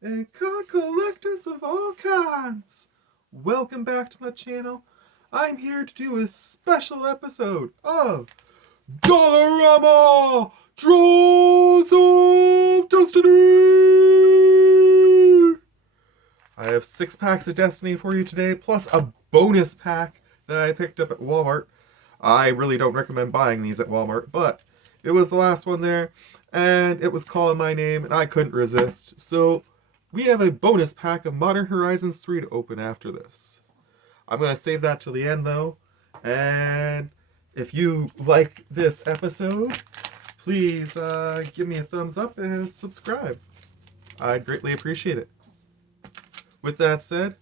and card collectors of all kinds. Welcome back to my channel. I'm here to do a special episode of Dollarama Draws of Destiny. I have 6 packs of Destiny for you today, plus a bonus pack that I picked up at Walmart. I really don't recommend buying these at Walmart, but it was the last one there, and it was calling my name, and I couldn't resist. So we have a bonus pack of Modern Horizons 3 to open after this. I'm going to save that till the end, though. And if you like this episode, please give me a thumbs up and subscribe. I'd greatly appreciate it. With that said,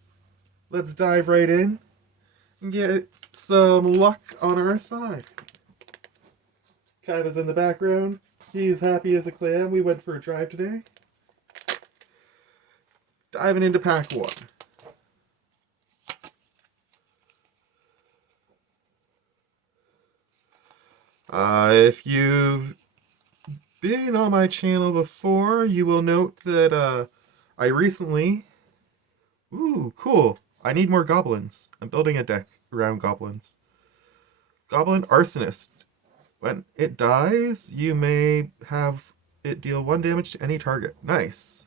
let's dive right in and get some luck on our side. Kaiva's in the background. He's happy as a clam. We went for a drive today. Diving into pack 1. If you've been on my channel before, you will note that I recently... Ooh, cool. I need more goblins. I'm building a deck around goblins. Goblin Arsonist. When it dies, you may have it deal 1 damage to any target. Nice.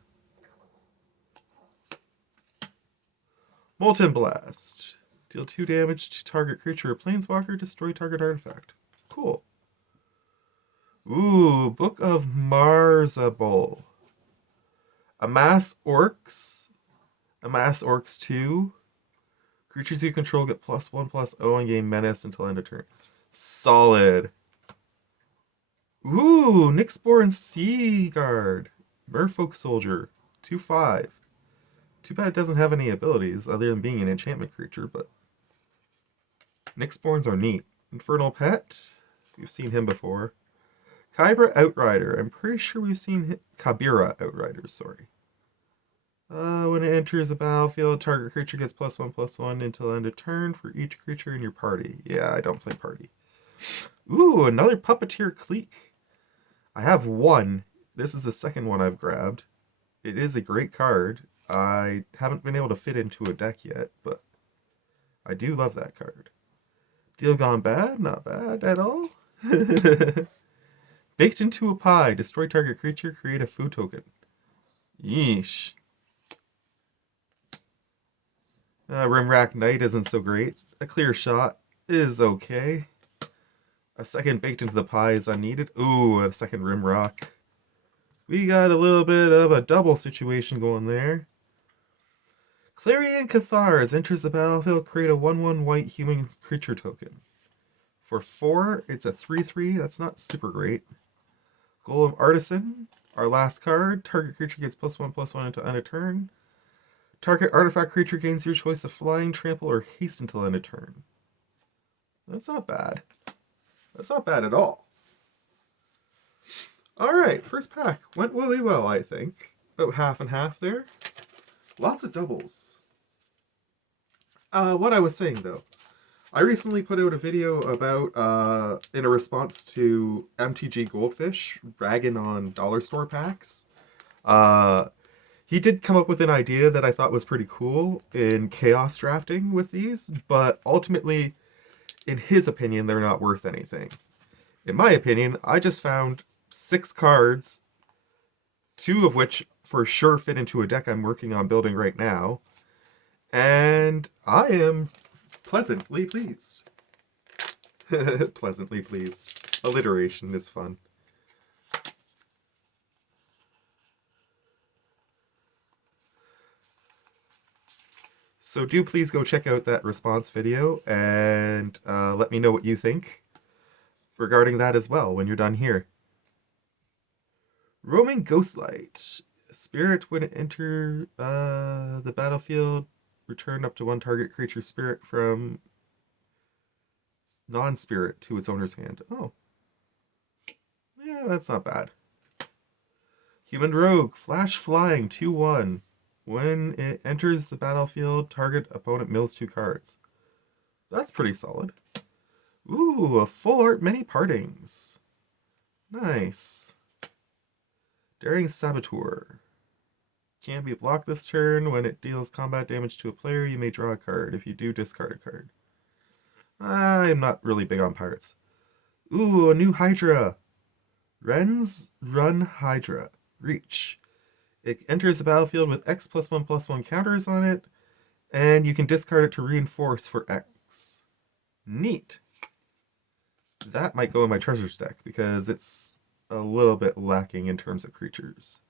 Molten Blast. Deal 2 damage to target creature or planeswalker. Destroy target artifact. Cool. Ooh, Book of Marzabul. Amass Orcs. Amass Orcs 2. Creatures you control get +1/+0 and gain menace until end of turn. Solid. Ooh, Nyxborn Seaguard. Merfolk Soldier. 2/5. Too bad it doesn't have any abilities other than being an enchantment creature, but Nyxborns are neat. Infernal Pet. We've seen him before. Kybra Outrider. I'm pretty sure we've seen him. Kabira Outrider, sorry. When it enters the battlefield, target creature gets +1/+1 until end of turn for each creature in your party. Yeah, I don't play party. Ooh, another Puppeteer Clique. I have one. This is the second one I've grabbed. It is a great card. I haven't been able to fit into a deck yet, but I do love that card. Deal gone bad? Not bad at all. Baked into a pie. Destroy target creature. Create a food token. Yeesh. Rimrack Knight isn't so great. A clear shot is okay. A second baked into the pie is unneeded. Ooh, a second Rimrock. We got a little bit of a double situation going there. Clarion Cathars enters the battlefield. Create a 1/1 white human creature token. For 4, it's a 3/3. That's not super great. Golem Artisan, our last card. Target creature gets +1/+1 until end of turn. Target artifact creature gains your choice of flying, trample, or haste until end of turn. That's not bad. That's not bad at all. Alright, first pack. Went really well, I think. About half and half there. Lots of doubles. What I was saying, though. I recently put out a video about, in a response to MTG Goldfish ragging on dollar store packs. He did come up with an idea that I thought was pretty cool in chaos drafting with these, but ultimately, in his opinion, they're not worth anything. In my opinion, I just found 6 cards, 2 of which for sure fit into a deck I'm working on building right now, and I am pleasantly pleased. Pleasantly pleased. Alliteration is fun. So do please go check out that response video and let me know what you think regarding that as well when you're done here. Roaming Ghostlight. Spirit, when it enter the battlefield, return up to 1 target creature spirit from non-spirit to its owner's hand. Oh. Yeah, that's not bad. Human Rogue. Flash Flying, 2/1. When it enters the battlefield, target opponent mills 2 cards. That's pretty solid. Ooh, a full art many partings. Nice. Daring Saboteur. Can't be blocked this turn. When it deals combat damage to a player, you may draw a card. If you do, discard a card. I'm not really big on pirates. Ooh, a new Hydra. Ren's Run Hydra. Reach. It enters the battlefield with X+1/+1 counters on it, and you can discard it to reinforce for X. Neat. That might go in my treasures deck because it's a little bit lacking in terms of creatures.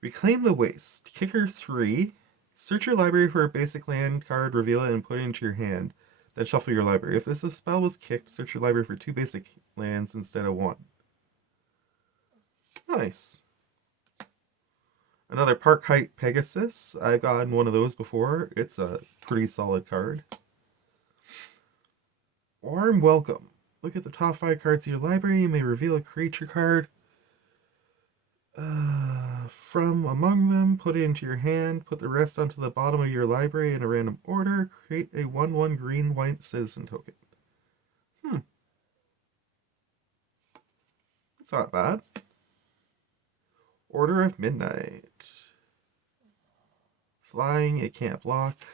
Reclaim the Waste. Kicker 3. Search your library for a basic land card, reveal it, and put it into your hand. Then shuffle your library. If this spell was kicked, search your library for 2 basic lands instead of 1. Nice. Another Park Height Pegasus. I've gotten one of those before. It's a pretty solid card. Warm Welcome. Look at the top 5 cards of your library. You may reveal a creature card from among them. Put it into your hand. Put the rest onto the bottom of your library in a random order. Create a 1/1 green-white citizen token. That's not bad. Order of Midnight. Flying, it can't block.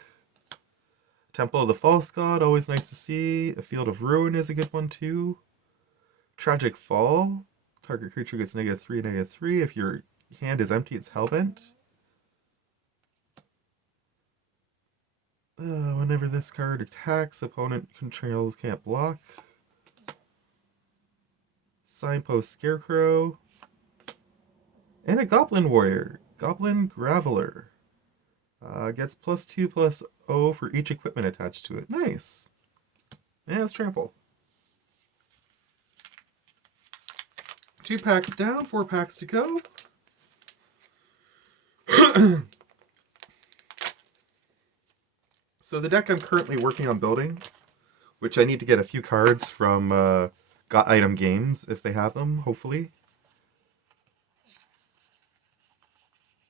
Temple of the False God, always nice to see. A Field of Ruin is a good one too. Tragic Fall. Target creature gets -3/-3. If your hand is empty, it's Hellbent. Whenever this card attacks, opponent controls can't block. Signpost Scarecrow. And a Goblin Warrior. Goblin Graveler. Gets +2/+0 for each equipment attached to it. Nice. And it's trample. 2 packs down, 4 packs to go. So the deck I'm currently working on building, which I need to get a few cards from Got Item Games if they have them, hopefully.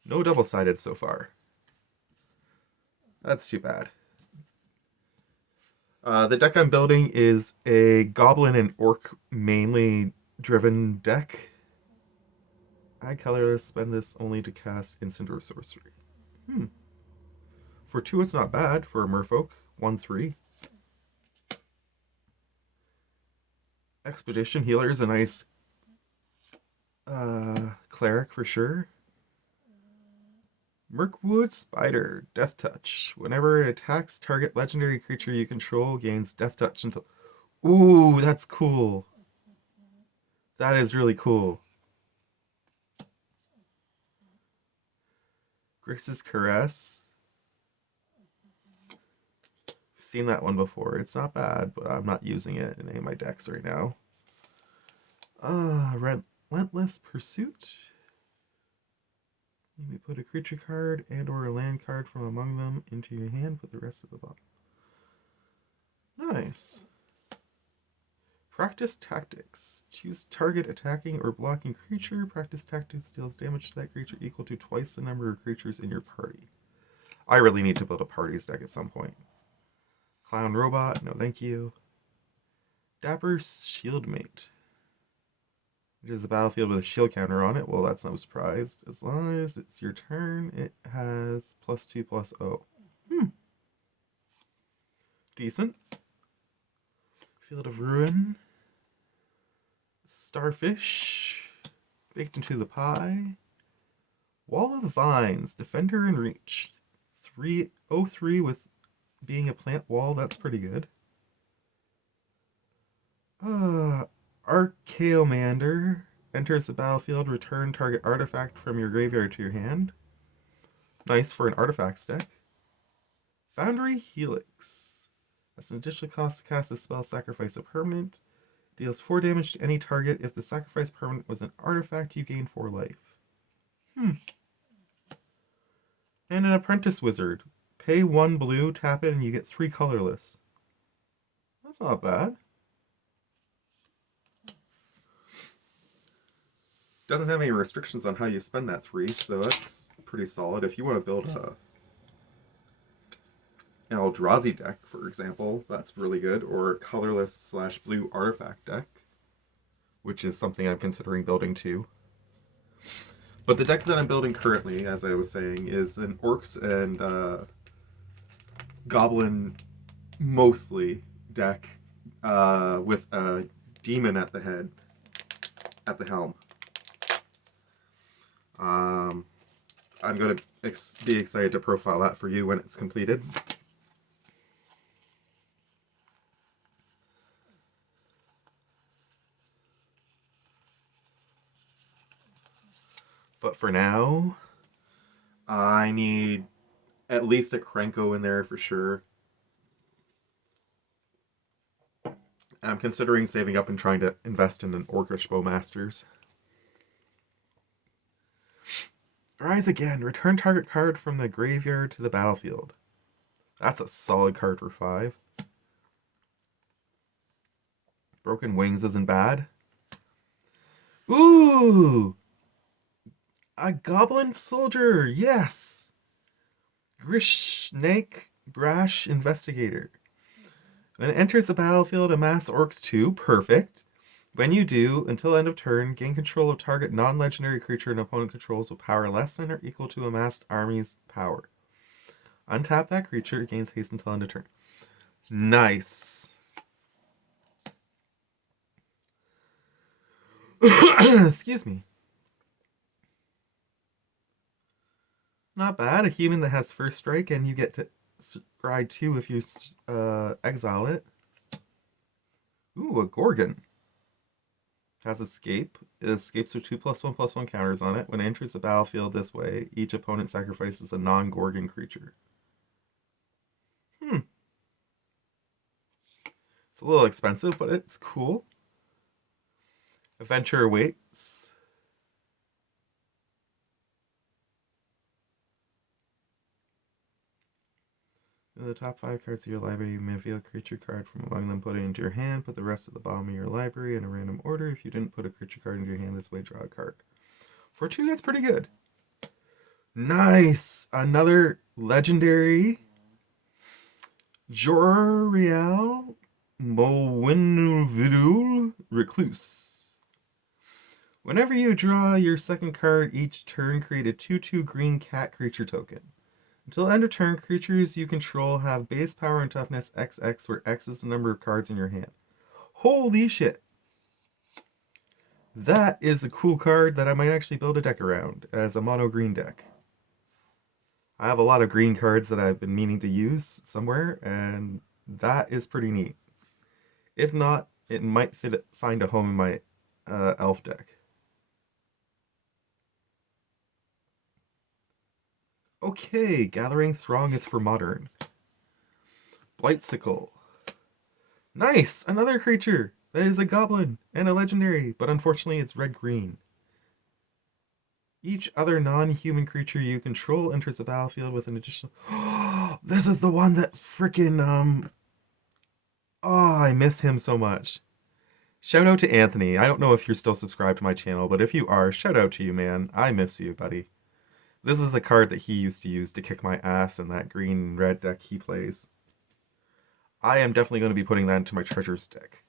No double-sided so far. That's too bad. The deck I'm building is a Goblin and Orc mainly driven deck. I colorless, spend this only to cast instant or sorcery. For 2, it's not bad for a Merfolk. 1/3. Expedition Healer is a nice cleric for sure. Mirkwood Spider, Death Touch. Whenever it attacks, target legendary creature you control gains Death Touch until... Ooh, that's cool. That is really cool. Grixis Caress. I've seen that one before. It's not bad, but I'm not using it in any of my decks right now. Relentless Pursuit. You may put a creature card and or a land card from among them into your hand. Put the rest at the bottom. Nice. Practice Tactics. Choose target attacking or blocking creature. Practice Tactics deals damage to that creature equal to twice the number of creatures in your party. I really need to build a parties deck at some point. Clown Robot, no thank you. Dapper Shieldmate. It is a battlefield with a shield counter on it. Well, that's no surprise. As long as it's your turn, it has +2/+0. Decent. Field of Ruin. Starfish. Baked into the Pie. Wall of Vines. Defender and Reach. 3/03 with being a plant wall. That's pretty good. Archaeomander. Enters the battlefield, return target artifact from your graveyard to your hand. Nice for an artifacts deck. Foundry Helix. As an additional cost to cast this spell, sacrifice a permanent. Deals 4 damage to any target. If the sacrifice permanent was an artifact, you gain 4 life. And an Apprentice Wizard. Pay 1 blue, tap it, and you get 3 colorless. That's not bad. Doesn't have any restrictions on how you spend that 3, so that's pretty solid. If you want to build an Eldrazi deck, for example, that's really good. Or a colorless/blue artifact deck, which is something I'm considering building too. But the deck that I'm building currently, as I was saying, is an Orcs and Goblin mostly deck with a Demon at the head, at the helm. I'm going to be excited to profile that for you when it's completed. But for now, I need at least a Krenko in there for sure. I'm considering saving up and trying to invest in an Orcish Bowmasters. Rise again. Return target card from the graveyard to the battlefield. That's a solid card for 5. Broken Wings isn't bad. Ooh! A Goblin Soldier! Yes! Grishnak Brash Investigator. When it enters the battlefield, amass Orcs 2. Perfect. When you do, until end of turn, gain control of target non-legendary creature an opponent controls with power less than or equal to amassed army's power. Untap that creature, it gains haste until end of turn. Nice. Excuse me. Not bad. A human that has first strike, and you get to scry 2 if you exile it. Ooh, a Gorgon. Has escape. It escapes with 2+1/+1 counters on it. When it enters the battlefield this way, each opponent sacrifices a non-Gorgon creature. It's a little expensive, but it's cool. Adventure awaits. In the top 5 cards of your library, you may reveal a creature card from among them, put it into your hand, put the rest at the bottom of your library in a random order. If you didn't put a creature card into your hand this way, draw a card. For 2, that's pretty good. Nice! Another legendary Joriel Mowinuvidul Recluse. Whenever you draw your second card each turn, create a 2/2 green cat creature token. Until end of turn, creatures you control have base power and toughness XX, where X is the number of cards in your hand. Holy shit. That is a cool card that I might actually build a deck around as a mono green deck. I have a lot of green cards that I've been meaning to use somewhere, and that is pretty neat. If not, it might find a home in my elf deck. Okay, Gathering Throng is for modern. Blightsicle. Nice! Another creature! That is a goblin and a legendary, but unfortunately it's red-green. Each other non-human creature you control enters the battlefield with an additional... This is the one that frickin', Oh, I miss him so much. Shout out to Anthony. I don't know if you're still subscribed to my channel, but if you are, shout out to you, man. I miss you, buddy. This is a card that he used to use to kick my ass in that green and red deck he plays. I am definitely going to be putting that into my treasures deck.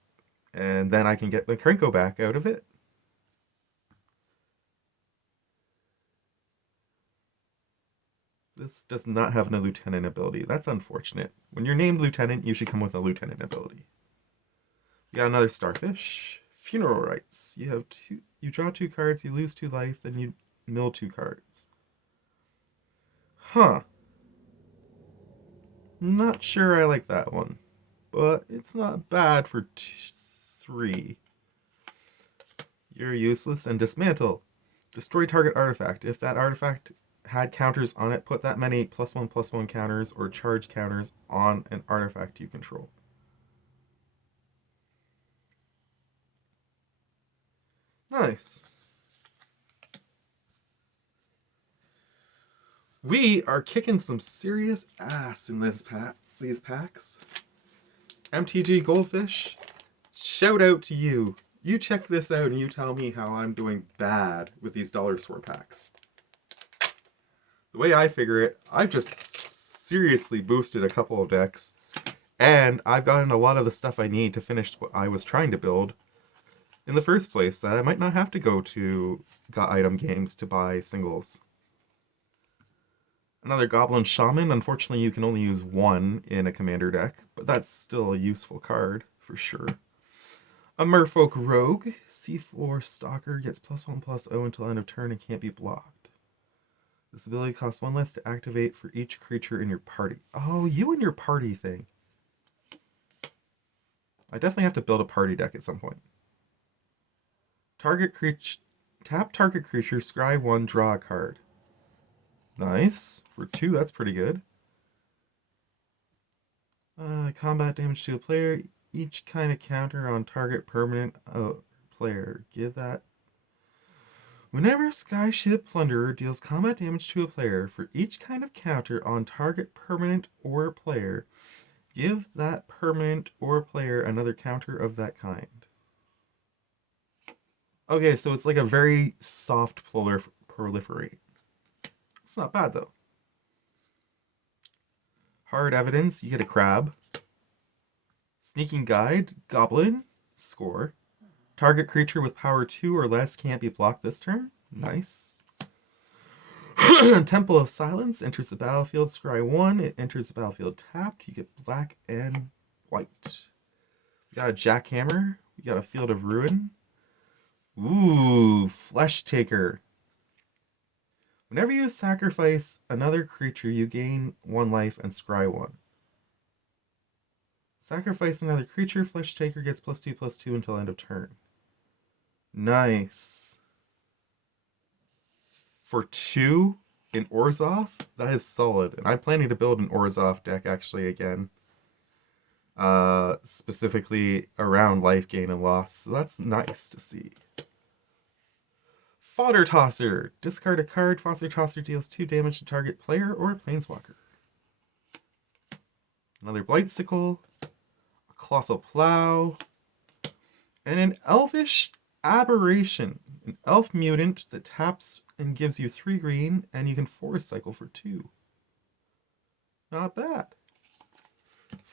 And then I can get the Krenko back out of it. This does not have a lieutenant ability. That's unfortunate. When you're named lieutenant, you should come with a lieutenant ability. We got another starfish. Funeral rites. You draw 2 cards, you lose 2 life, then you mill 2 cards. Huh. Not sure I like that one, but it's not bad for 3. You're useless and dismantle. Destroy target artifact. If that artifact had counters on it, put that many +1/+1 counters or charge counters on an artifact you control. Nice. We are kicking some serious ass in these packs. MTG Goldfish, shout out to you. You check this out and you tell me how I'm doing bad with these dollar store packs. The way I figure it, I've just seriously boosted a couple of decks, and I've gotten a lot of the stuff I need to finish what I was trying to build in the first place, that I might not have to go to Got Item Games to buy singles. Another Goblin Shaman. Unfortunately, you can only use one in a commander deck, but that's still a useful card for sure. A Merfolk Rogue. C4 Stalker gets +1/+0 until end of turn and can't be blocked. This ability costs 1 less to activate for each creature in your party. Oh, you and your party thing. I definitely have to build a party deck at some point. Tap target creature, scry 1, draw a card. Nice. For 2, that's pretty good. Combat damage to a player. Each kind of counter on target permanent player. Give that. Whenever Skyship Plunderer deals combat damage to a player, for each kind of counter on target permanent or player, give that permanent or player another counter of that kind. Okay, so it's like a very soft proliferate. It's not bad though. Hard evidence, you get a crab. Sneaking guide, goblin, score. Target creature with power 2 or less can't be blocked this turn. Nice. Temple of Silence enters the battlefield. Scry 1. It enters the battlefield tapped. You get black and white. We got a Jackhammer. We got a Field of Ruin. Ooh, Flesh Taker. Whenever you sacrifice another creature, you gain 1 life and scry 1. Sacrifice another creature, Flesh Taker gets +2/+2 until end of turn. Nice. For 2 in Orzhov, that is solid. And I'm planning to build an Orzhov deck actually again. Specifically around life gain and loss. So that's nice to see. Fodder Tosser. Discard a card. Fodder Tosser deals 2 damage to target player or planeswalker. Another Blightsicle. A Colossal Plow. And an Elvish Aberration. An elf mutant that taps and gives you 3 green, and you can force cycle for 2. Not bad.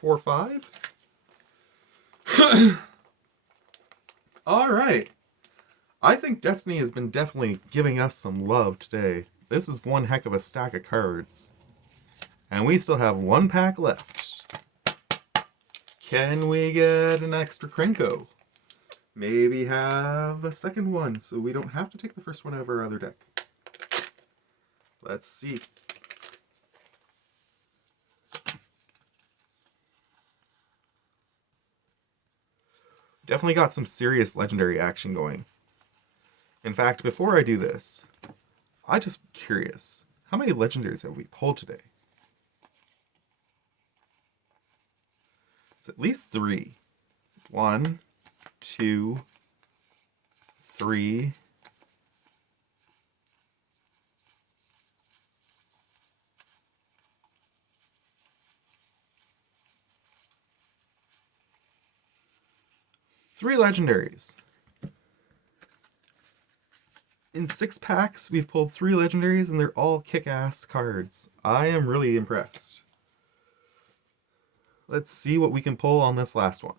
4/5. Alright. I think Destiny has been definitely giving us some love today. This is one heck of a stack of cards. And we still have 1 pack left. Can we get an extra Krenko? Maybe have a second one so we don't have to take the first one out of our other deck. Let's see. Definitely got some serious legendary action going. In fact, before I do this, I'm just curious. How many legendaries have we pulled today? It's at least 3. 1, 2, 3. Three legendaries. In 6 packs, we've pulled 3 legendaries, and they're all kick-ass cards. I am really impressed. Let's see what we can pull on this last one.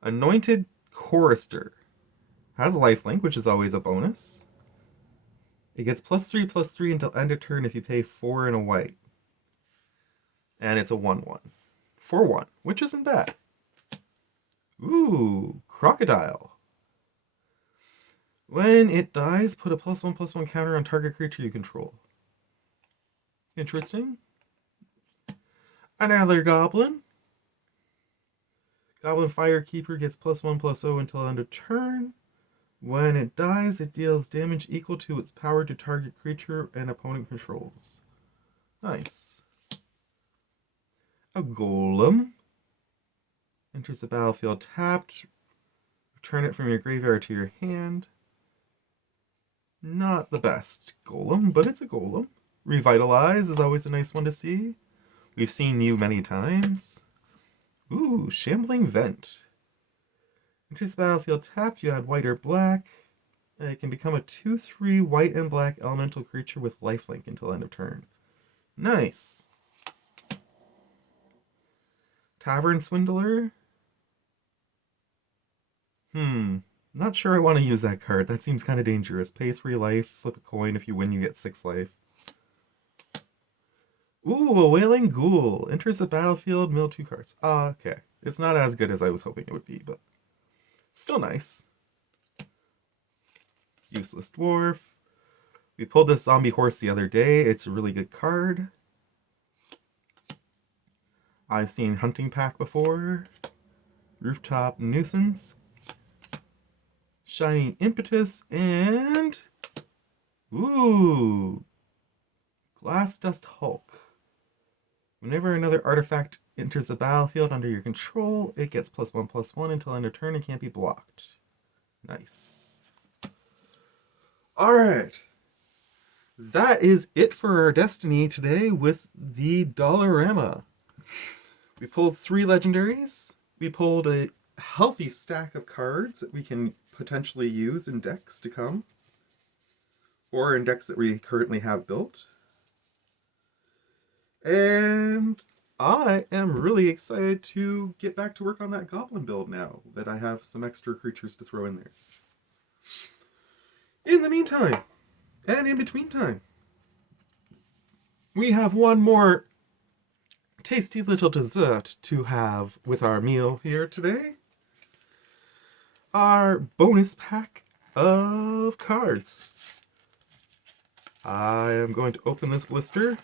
Anointed Chorister. Has lifelink, which is always a bonus. It gets +3/+3 until end of turn if you pay 4 and a white. And it's a 1/1. 4/1, which isn't bad. Ooh, Crocodile. When it dies, put a +1/+1 counter on target creature you control. Interesting. Another Goblin. Goblin Firekeeper gets +1/+0 until end of turn. When it dies, it deals damage equal to its power to target creature and opponent controls. Nice. A Golem. Enters the battlefield tapped. Return it from your graveyard to your hand. Not the best Golem, but it's a Golem. Revitalize is always a nice one to see. We've seen you many times. Ooh, Shambling Vent. Enters the battlefield tapped. You add white or black. It can become a 2/3 white and black elemental creature with lifelink until end of turn. Nice. Tavern Swindler. Not sure I want to use that card. That seems kind of dangerous. Pay 3 life, flip a coin. If you win, you get 6 life. Ooh, a Wailing Ghoul. Enters the battlefield, mill 2 cards. Ah, okay. It's not as good as I was hoping it would be, but still nice. Useless Dwarf. We pulled this Zombie Horse the other day. It's a really good card. I've seen Hunting Pack before. Rooftop Nuisance. Shining Impetus, and... Ooh! Glass Dust Hulk. Whenever another artifact enters the battlefield under your control, it gets +1/+1 until end of turn and can't be blocked. Nice. Alright. That is it for our Destiny today with the Dollarama. We pulled 3 legendaries. We pulled a healthy stack of cards that we can potentially use in decks to come, or in decks that we currently have built. And I am really excited to get back to work on that goblin build now that I have some extra creatures to throw in there. In the meantime, and in between time, we have one more tasty little dessert to have with our meal here today. Our bonus pack of cards. I am going to open this blister,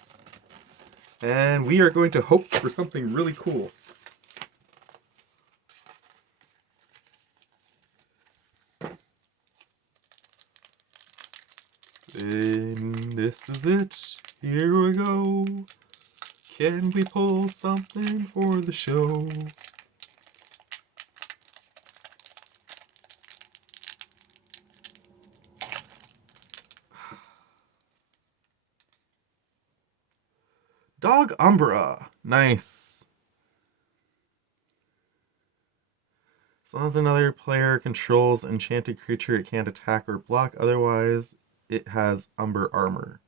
and we are going to hope for something really cool. And this is it. Here we go. Can we pull something for the show? Dog Umbra. Nice. As long as another player controls enchanted creature, it can't attack or block. Otherwise, it has Umber armor.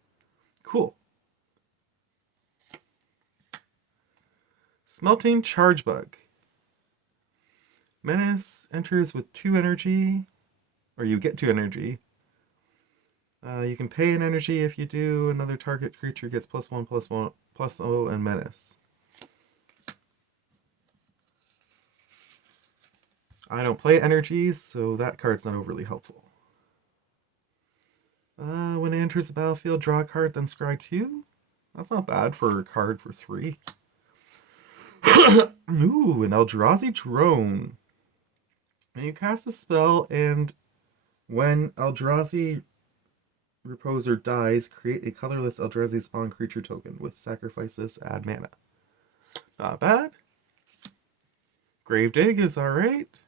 Cool. Smelting Chargebug. Menace enters with 2 energy, or you get 2 energy. You can pay an energy. If you do, another target creature gets +1/+1/+0 and Menace. I don't play energies, so that card's not overly helpful. When it enters the battlefield, draw a card, then scry 2. That's not bad for a card for 3. Ooh, an Eldrazi Drone. When you cast a spell and when Eldrazi Reposer dies, create a colorless Eldrazi spawn creature token. With sacrifice this, add mana. Not bad. Gravedig is alright.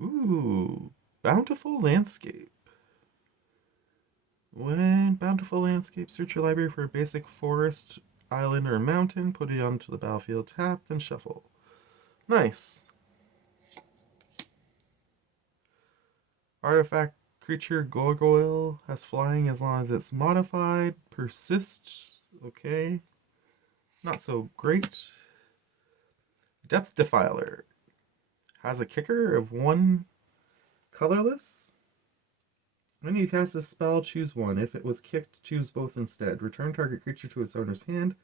Ooh, Bountiful Landscape. When Bountiful Landscape, search your library for a basic forest, island, or mountain, put it onto the battlefield, tap, then shuffle. Nice. Artifact creature Gargoyle has flying as long as it's modified. Persist. Okay. Not so great. Depth Defiler has a kicker of 1 colorless. When you cast a spell, choose 1. If it was kicked, choose both instead. Return target creature to its owner's hand.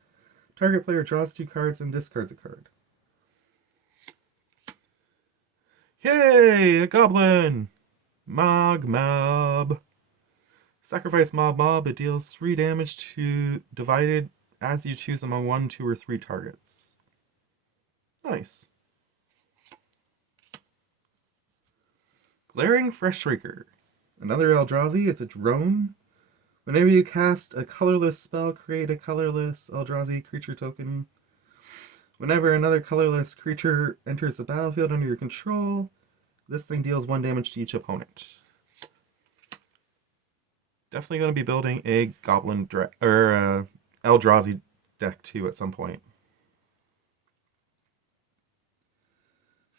Target player draws 2 cards and discards a card. Yay! A goblin! Mob. Sacrifice Mob. It deals 3 damage to divided as you choose among 1, 2, or 3 targets. Nice. Glaring Freshraker. Another Eldrazi. It's a drone. Whenever you cast a colorless spell, create a colorless Eldrazi creature token. Whenever another colorless creature enters the battlefield under your control, this thing deals 1 damage to each opponent. Definitely going to be building a Goblin Eldrazi deck too at some point.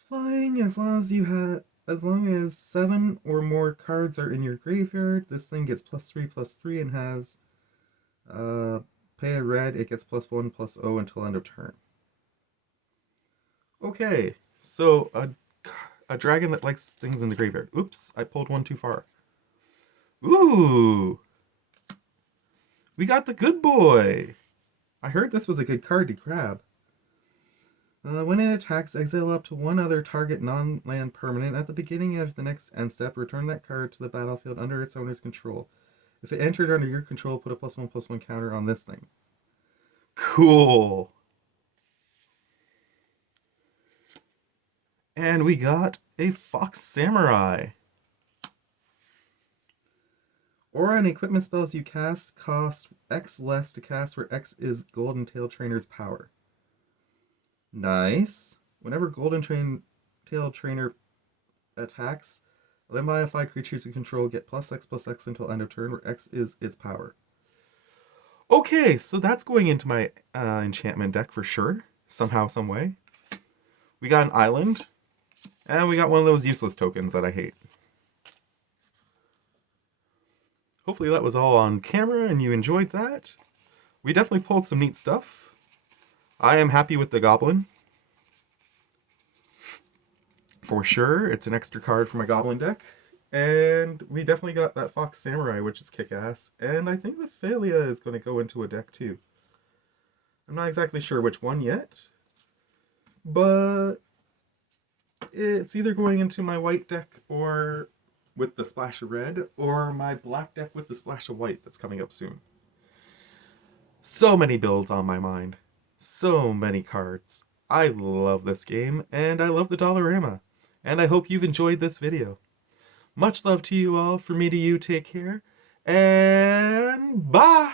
Flying, as long as 7 or more cards are in your graveyard, this thing gets +3/+3 and has pay a red, it gets +1/+0 until end of turn. Okay, so a dragon that likes things in the graveyard. Oops, I pulled one too far. Ooh, we got the good boy. I heard this was a good card to grab. When it attacks, exile up to one other target non-land permanent. At the beginning of the next end step, return that card to the battlefield under its owner's control. If it entered under your control, put a +1/+1 counter on this thing. Cool. And we got a Fox Samurai. Aura and equipment spells you cast cost X less to cast, where X is Golden Tail Trainer's power. Nice. Whenever Tail Trainer attacks, then modify creatures you control get +X/+X until end of turn, where X is its power. Okay, so that's going into my enchantment deck for sure. Somehow, some way. We got an island, and we got one of those useless tokens that I hate. Hopefully that was all on camera and you enjoyed that. We definitely pulled some neat stuff. I am happy with the Goblin. For sure, it's an extra card for my Goblin deck. And we definitely got that Fox Samurai, which is kick-ass. And I think the Thalia is going to go into a deck too. I'm not exactly sure which one yet. But it's either going into my white deck or with the splash of red, or my black deck with the splash of white that's coming up soon. So many builds on my mind. So many cards. I love this game, and I love the Dollarama. And I hope you've enjoyed this video. Much love to you all. From me to you, take care. And bye!